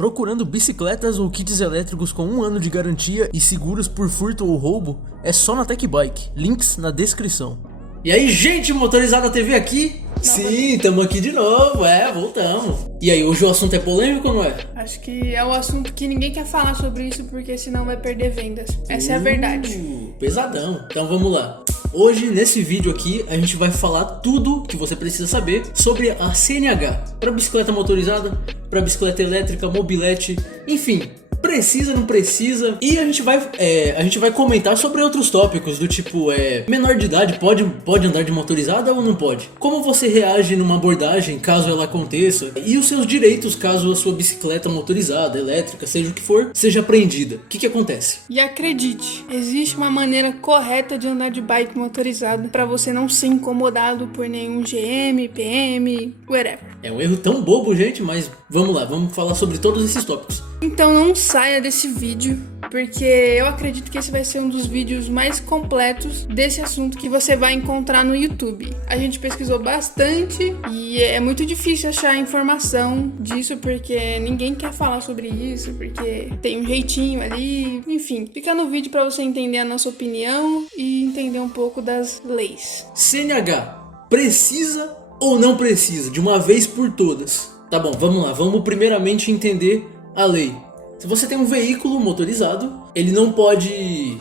Procurando bicicletas ou kits elétricos com 1 ano de garantia e seguros por furto ou roubo? É só na Tech Bike, links na descrição. E aí, gente, Motorizada TV aqui? Sim, estamos aqui de novo, voltamos. E aí, hoje o assunto é polêmico ou não é? Acho que é o assunto que ninguém quer falar sobre isso, porque senão vai perder vendas. Essa é a verdade. Pesadão. Então vamos lá. Hoje, nesse vídeo aqui, a gente vai falar tudo que você precisa saber sobre a CNH. Para bicicleta motorizada, para bicicleta elétrica, mobilete, enfim. Precisa, não precisa. E a gente vai comentar sobre outros tópicos do tipo, menor de idade pode andar de motorizada ou não pode? Como você reage numa abordagem caso ela aconteça? E os seus direitos caso a sua bicicleta motorizada, elétrica, seja o que for, seja apreendida. O que acontece? E acredite, existe uma maneira correta de andar de bike motorizada para você não ser incomodado por nenhum GM, PM, whatever. É um erro tão bobo, gente, mas vamos lá, vamos falar sobre todos esses tópicos. Então não saia desse vídeo, porque eu acredito que esse vai ser um dos vídeos mais completos desse assunto que você vai encontrar no YouTube. A gente pesquisou bastante e é muito difícil achar informação disso, porque ninguém quer falar sobre isso, porque tem um jeitinho ali, enfim. Fica no vídeo para você entender a nossa opinião e entender um pouco das leis. CNH, precisa ou não precisa, de uma vez por todas? Tá bom, vamos lá, vamos primeiramente entender a lei. Se você tem um veículo motorizado, ele não pode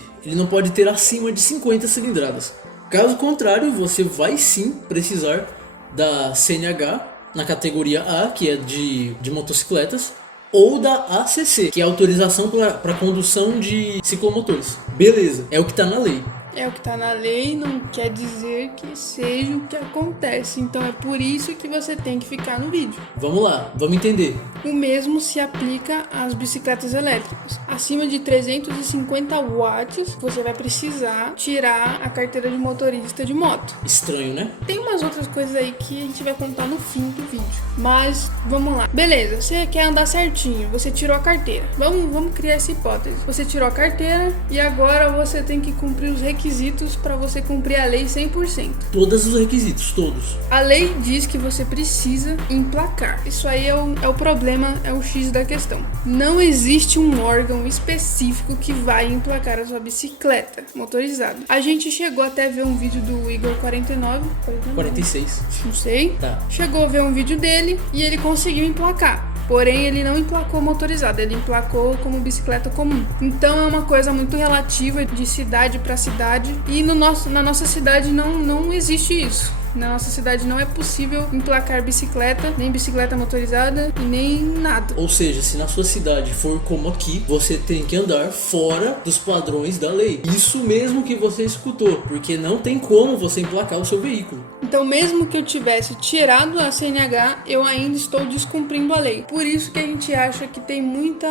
ter acima de 50 cilindradas. Caso contrário, você vai sim precisar da CNH na categoria A, que é de motocicletas, ou da ACC, que é a autorização para condução de ciclomotores. Beleza, é o que está na lei. É o que tá na lei, não quer dizer que seja o que acontece. Então é por isso que você tem que ficar no vídeo. Vamos lá, vamos entender. O mesmo se aplica às bicicletas elétricas. Acima de 350 watts, você vai precisar tirar a carteira de motorista de moto. Estranho, né? Tem umas outras coisas aí que a gente vai contar no fim do vídeo. Mas vamos lá. Beleza, você quer andar certinho, você tirou a carteira. Vamos criar essa hipótese. Você tirou a carteira e agora você tem que cumprir os requisitos para você cumprir a lei 100%. Todos os requisitos, todos. A lei diz que você precisa emplacar. Isso aí é o problema, é o X da questão. Não existe um órgão específico que vai emplacar a sua bicicleta motorizada. A gente chegou até a ver um vídeo do Igor 46. Não sei. Tá. Chegou a ver um vídeo dele e ele conseguiu emplacar. Porém, ele não emplacou motorizada, ele emplacou como bicicleta comum. Então é uma coisa muito relativa de cidade para cidade. E na nossa cidade não existe isso. Na nossa cidade não é possível emplacar bicicleta, nem bicicleta motorizada e nem nada. Ou seja, se na sua cidade for como aqui, você tem que andar fora dos padrões da lei. Isso mesmo que você escutou, porque não tem como você emplacar o seu veículo. Então, mesmo que eu tivesse tirado a CNH, eu ainda estou descumprindo a lei. Por isso que a gente acha que tem muita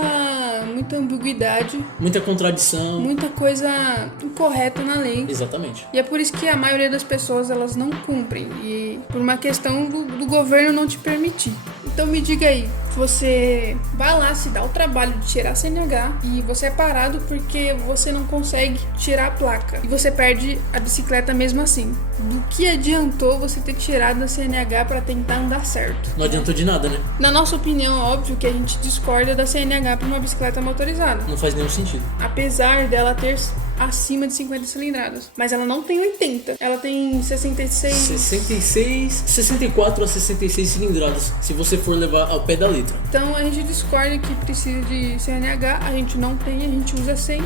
ambiguidade, muita contradição, muita coisa incorreta na lei. Exatamente. E é por isso que a maioria das pessoas elas não cumprem. E por uma questão do governo não te permitir. Então me diga aí, você vai lá, se dá o trabalho de tirar a CNH e você é parado porque você não consegue tirar a placa. E você perde a bicicleta mesmo assim. Do que adiantou você ter tirado a CNH para tentar andar certo? Não adiantou de nada, né? Na nossa opinião, é óbvio que a gente discorda da CNH para uma bicicleta motorizada. Não faz nenhum sentido. Apesar dela ter acima de 50 cilindradas. Mas ela não tem 80. Ela tem 64 a 66 cilindradas, se você for levar ao pé da letra. Então a gente discorda que precisa de CNH, a gente não tem, a gente usa 100.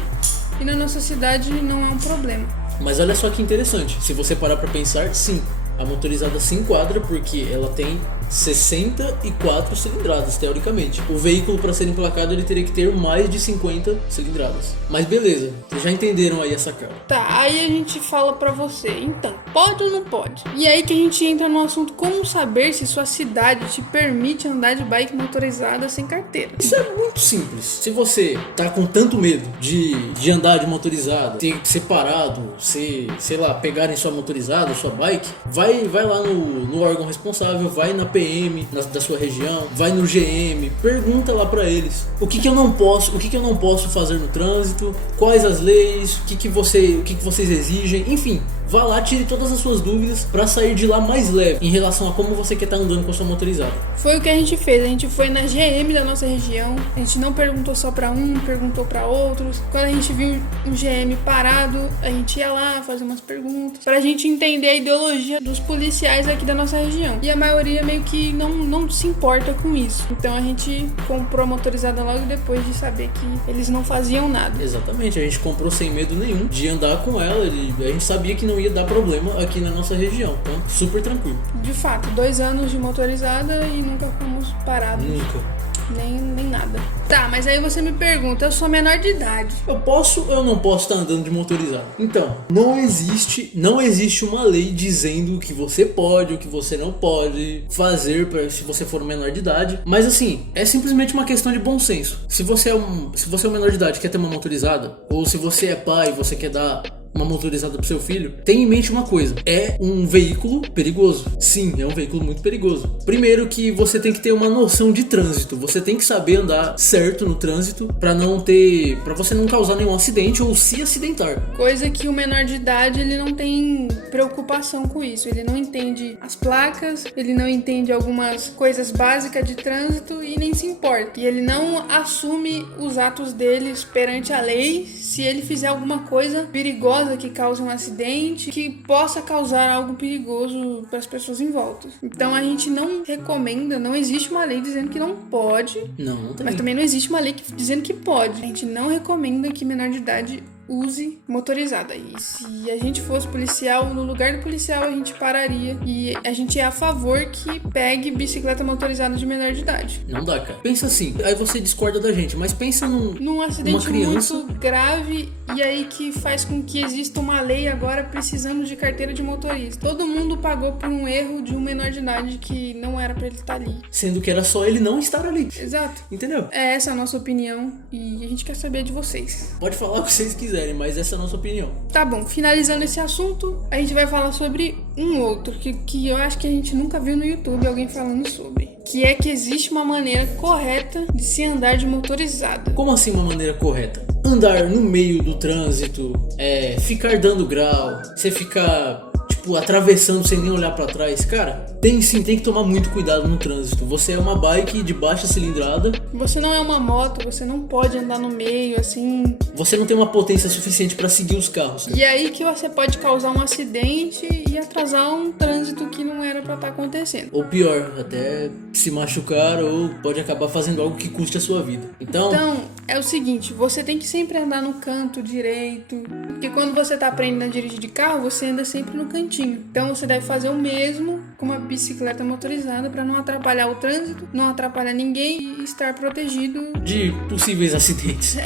E na nossa cidade não é um problema. Mas olha só que interessante, se você parar pra pensar, sim, a motorizada se enquadra porque ela tem 64 cilindradas, teoricamente. O veículo, para ser emplacado, ele teria que ter mais de 50 cilindradas. Mas beleza, vocês já entenderam aí essa cara. Tá, aí a gente fala pra você, então, pode ou não pode? E aí que a gente entra no assunto, como saber se sua cidade te permite andar de bike motorizada sem carteira? Isso é muito simples. Se você tá com tanto medo de andar de motorizada, ter que ser parado, sei lá, pegarem sua motorizada, sua bike, vai lá no órgão responsável, vai na PM PM da sua região, vai no GM, pergunta lá pra eles o que eu não posso fazer no trânsito, quais as leis, o que vocês exigem, enfim. Vá lá, tire todas as suas dúvidas pra sair de lá mais leve em relação a como você quer estar andando com a sua motorizada. Foi o que a gente fez, a gente foi na GM da nossa região, a gente não perguntou só pra um, perguntou pra outros. Quando a gente viu um GM parado, a gente ia lá fazer umas perguntas pra gente entender a ideologia dos policiais aqui da nossa região. E a maioria meio que não se importa com isso. Então a gente comprou a motorizada logo depois de saber que eles não faziam nada. Exatamente, a gente comprou sem medo nenhum de andar com ela, a gente sabia que não ia dar problema aqui na nossa região, então super tranquilo. De fato, 2 anos de motorizada e nunca fomos parados. Nunca. Nem nada. Tá, mas aí você me pergunta, eu sou menor de idade. Eu posso ou eu não posso estar andando de motorizado? Então, não existe uma lei dizendo o que você pode ou o que você não pode fazer se você for menor de idade. Mas assim, é simplesmente uma questão de bom senso. Se você é um menor de idade e quer ter uma motorizada, ou se você é pai e você quer dar uma motorizada pro seu filho, tenha em mente uma coisa: é um veículo perigoso. Sim, é um veículo muito perigoso. Primeiro que você tem que ter uma noção de trânsito. Você tem que saber andar certo no trânsito para você não causar nenhum acidente ou se acidentar. Coisa que o menor de idade, ele não tem preocupação com isso. Ele não entende as placas, ele não entende algumas coisas básicas de trânsito e nem se importa. E ele não assume os atos deles perante a lei se ele fizer alguma coisa perigosa que cause um acidente, que possa causar algo perigoso para as pessoas em volta. Então a gente não recomenda, não existe uma lei dizendo que não pode, não tem. Mas também não existe uma lei dizendo que pode. A gente não recomenda que menor de idade use motorizada. E se a gente fosse policial, no lugar do policial a gente pararia. E a gente é a favor que pegue bicicleta motorizada de menor de idade. Não dá, cara. Pensa assim, aí você discorda da gente, mas pensa num acidente muito grave e aí que faz com que exista uma lei agora precisando de carteira de motorista. Todo mundo pagou por um erro de um menor de idade que não era pra ele estar ali. Sendo que era só ele não estar ali. Exato. Entendeu? É essa a nossa opinião e a gente quer saber de vocês. Pode falar o que vocês quiserem, mas essa é a nossa opinião. Tá bom, finalizando esse assunto, a gente vai falar sobre um outro que eu acho que a gente nunca viu no YouTube alguém falando sobre. Que é que existe uma maneira correta de se andar de motorizada. Como assim uma maneira correta? Andar no meio do trânsito, ficar dando grau, você ficar atravessando sem nem olhar pra trás. Cara, tem que tomar muito cuidado no trânsito. Você é uma bike de baixa cilindrada. Você não é uma moto, você não pode andar no meio, assim. Você não tem uma potência suficiente pra seguir os carros. E aí que você pode causar um acidente e atrasar um trânsito que não era pra estar acontecendo. Ou pior, até se machucar ou pode acabar fazendo algo que custe a sua vida. Então, é o seguinte, você tem que sempre andar no canto direito. Porque quando você tá aprendendo a dirigir de carro, você anda sempre no cantinho. Então você deve fazer o mesmo com uma bicicleta motorizada para não atrapalhar o trânsito, não atrapalhar ninguém e estar protegido de possíveis acidentes.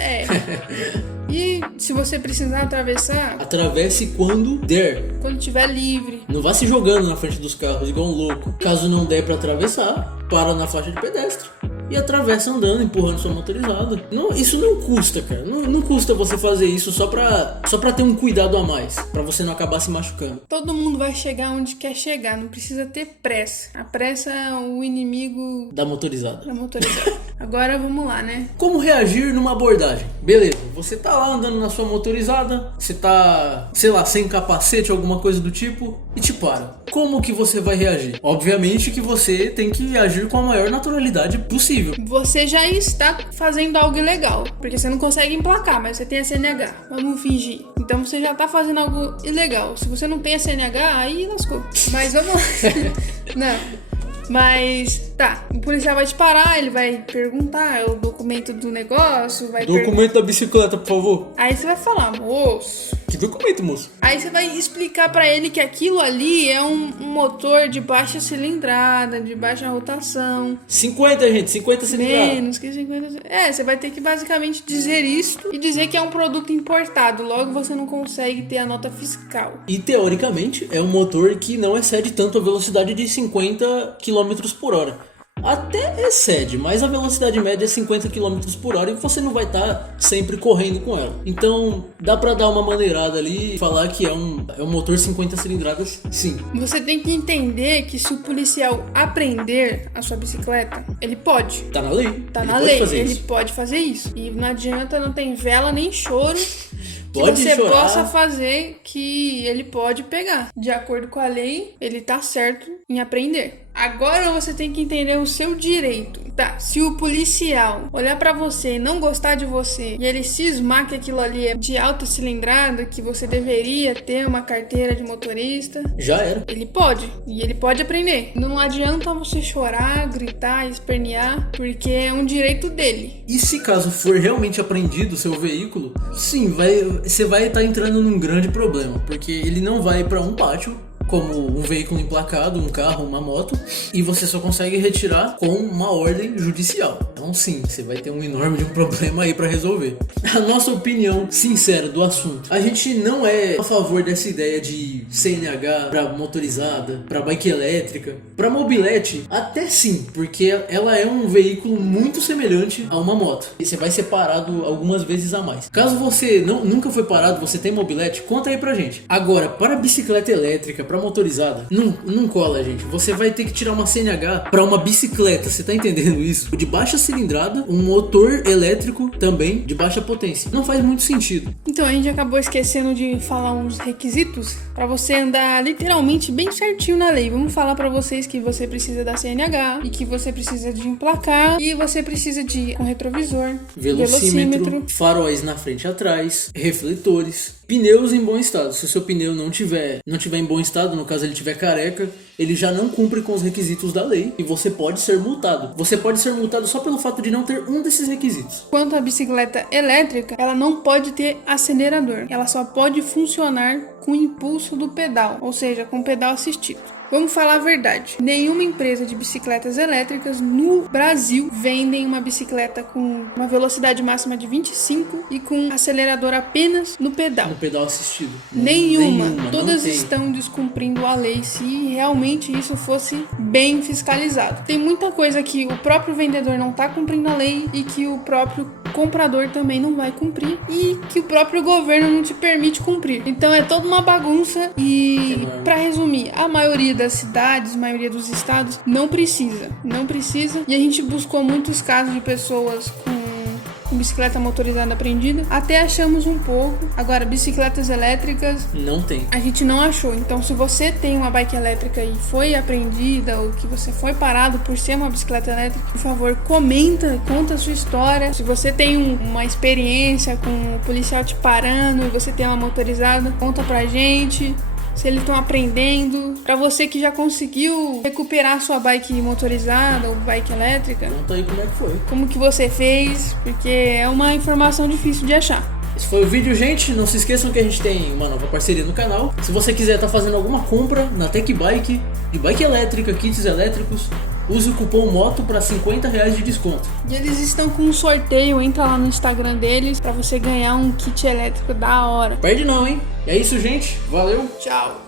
E se você precisar atravessar, atravesse quando der. Quando estiver livre. Não vá se jogando na frente dos carros igual um louco. Caso não der para atravessar, para na faixa de pedestre e atravessa andando, empurrando sua motorizada. Não, isso não custa, cara. Não custa você fazer isso só pra ter um cuidado a mais, pra você não acabar se machucando. Todo mundo vai chegar onde quer chegar, não precisa ter pressa. A pressa é o inimigo da motorizada. Agora vamos lá, né? Como reagir numa abordagem? Beleza, você tá lá andando na sua motorizada, você tá, sei lá, sem capacete, alguma coisa do tipo, e te param. Como que você vai reagir? Obviamente que você tem que agir com a maior naturalidade possível. Você já está fazendo algo ilegal, porque você não consegue emplacar, mas você tem a CNH. Vamos fingir. Então você já tá fazendo algo ilegal. Se você não tem a CNH, aí lascou. Mas vamos lá. Não. Mas, tá, o policial vai te parar, ele vai perguntar o documento do negócio, documento da bicicleta, por favor. Aí você vai falar, moço. Que documento, moço? Aí você vai explicar pra ele que aquilo ali é um motor de baixa cilindrada, de baixa rotação. 50 cilindradas. Menos que 50. Você vai ter que basicamente dizer isso e dizer que é um produto importado, logo você não consegue ter a nota fiscal. E teoricamente é um motor que não excede tanto a velocidade de 50 km por hora. Até excede, mas a velocidade média é 50 km por hora e você não vai estar sempre correndo com ela. Então dá pra dar uma maneirada ali e falar que é um motor 50 cilindradas, sim. Você tem que entender que se o policial apreender a sua bicicleta, ele pode. Tá na lei. Tá Ele na pode lei, fazer ele isso. pode fazer isso. E não adianta, não tem vela nem choro que Pode você chorar. possa fazer que ele pode pegar. De acordo com a lei, ele tá certo em aprender. Agora você tem que entender o seu direito. Tá, se o policial olhar pra você e não gostar de você e ele cismar que aquilo ali é de alta cilindrada, que você deveria ter uma carteira de motorista, Já era. ele pode. E ele pode aprender. Não adianta você chorar, gritar, espernear, porque é um direito dele. E se caso for realmente apreendido o seu veículo, sim, você vai estar entrando num grande problema, porque ele não vai para um pátio como um veículo emplacado, um carro, uma moto, e você só consegue retirar com uma ordem judicial. Então sim, você vai ter um enorme problema aí para resolver. A nossa opinião sincera do assunto: a gente não é a favor dessa ideia de CNH para motorizada, para bike elétrica, para mobilete, até sim, porque ela é um veículo muito semelhante a uma moto. E você vai ser parado algumas vezes a mais. Caso você nunca foi parado, você tem mobilete, conta aí pra gente. Agora, para bicicleta elétrica, para motorizada, não cola, gente. Você vai ter que tirar uma CNH para uma bicicleta, você tá entendendo isso? De baixa cilindrada, um motor elétrico também de baixa potência. Não faz muito sentido. Então a gente acabou esquecendo de falar uns requisitos para você andar literalmente bem certinho na lei. Vamos falar para vocês que você precisa da CNH e que você precisa de emplacar e você precisa de um retrovisor, Velocímetro, faróis na frente e atrás, refletores, pneus em bom estado. Se o seu pneu não tiver em bom estado, no caso ele tiver careca, ele já não cumpre com os requisitos da lei e você pode ser multado. Você pode ser multado só pelo fato de não ter um desses requisitos. Quanto à bicicleta elétrica, ela não pode ter acelerador. Ela só pode funcionar com o impulso do pedal, ou seja, com pedal assistido. Vamos falar a verdade. Nenhuma empresa de bicicletas elétricas no Brasil vendem uma bicicleta com uma velocidade máxima de 25 e com acelerador apenas no pedal. No pedal assistido. Nenhuma. Não Todas tem. estão descumprindo a lei se realmente isso fosse bem fiscalizado. Tem muita coisa que o próprio vendedor não está cumprindo a lei e que o próprio comprador também não vai cumprir e que o próprio governo não te permite cumprir. Então é toda uma bagunça e, para resumir, a maioria das cidades, a maioria dos estados não precisa. E a gente buscou muitos casos de pessoas com bicicleta motorizada apreendida, até achamos um pouco. Agora, bicicletas elétricas Não tem. a gente não achou. Então, se você tem uma bike elétrica e foi apreendida ou que você foi parado por ser uma bicicleta elétrica, por favor, conta a sua história. Se você tem uma experiência com o policial te parando e você tem uma motorizada, conta pra gente. Se eles estão aprendendo. Pra você que já conseguiu recuperar sua bike motorizada ou bike elétrica, Conta aí como é que foi. como que você fez, porque é uma informação difícil de achar. Esse foi o vídeo, gente. Não se esqueçam que a gente tem uma nova parceria no canal. Se você quiser estar fazendo alguma compra na Tech Bike, de bike elétrica, kits elétricos, use o cupom MOTO para R$50 de desconto. E eles estão com um sorteio, entra lá no Instagram deles pra você ganhar um kit elétrico da hora. Perde não, hein? É isso, gente. Valeu. Tchau!